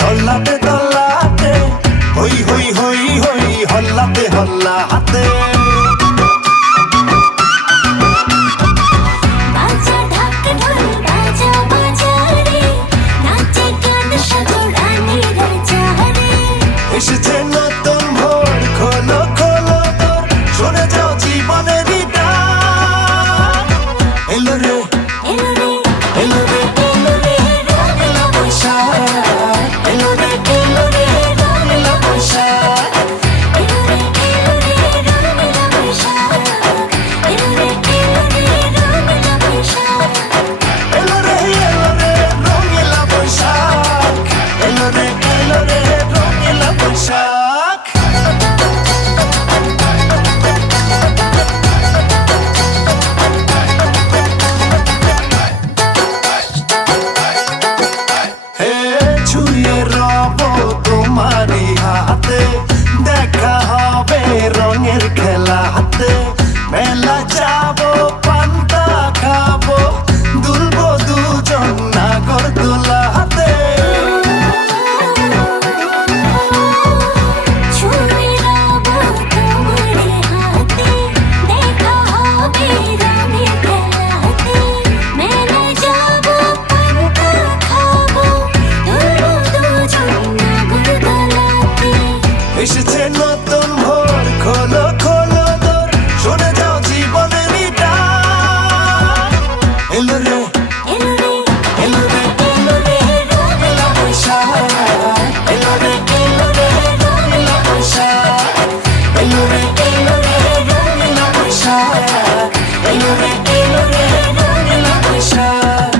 তল্লাতে তল্লাতে হই হই হই হই হল্লাতে হল্লাতে বাজা ঢাক ঢোল বাজা বাজা রে নাচে গান সাজো রানী রাজা রে এসেছে নতুন ভোর খোলো খোলো তোর শুনে যাও জীবনের ডাক এলো রে এলো রে এলো রে এলো রে রঙলা বৈশাখ এলো রে এলো রে রঙলা বৈশাখ এলো রে রঙলা বৈশাখ এলো রে রঙলা বৈশাখ এলো রে রঙলা বৈশাখ এলো রে রঙলা বৈশাখ হে ছুঁয়ে রব তোমারই হাতে দেখা হবে রঙের খেলা হাতে মেলা যাবো পান্তা খাবো দুলবো দুজন নাগরদোলা হাতে ছুঁয়ে রব তোমারে হাতে দেখা হবে রঙের খেলাতে মেলা যাবো পান্তা খাবো দুলবো দুজন নাগরদোলাতে এসেছে নতুন ভোর খোলো খোলো তোর শুনে যাও জীবনের ডাক এলো রে এলো রে এলো রে রঙলা বৈশাখ এলো রে রঙলা বৈশাখ এলো রে রঙলা বৈশাখ এলো রে রঙলা বৈশাখ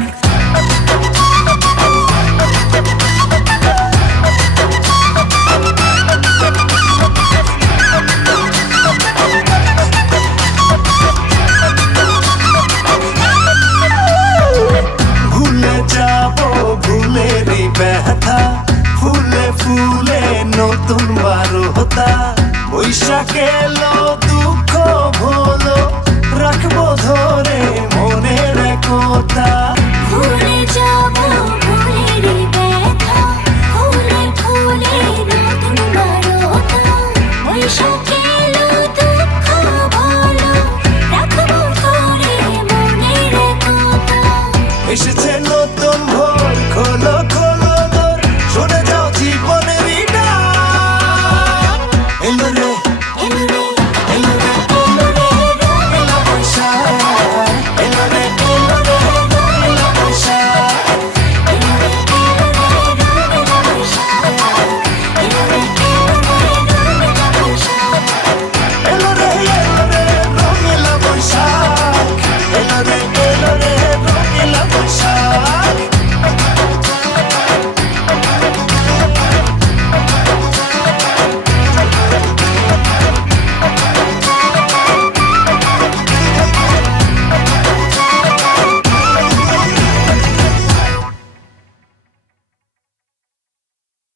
ভুলে যাবো ভুলেরই ব্যথা ফুলে ফুলে নতুন বারোতা বৈশাখ এলো দুঃখ ভোলো রাখবো ধরে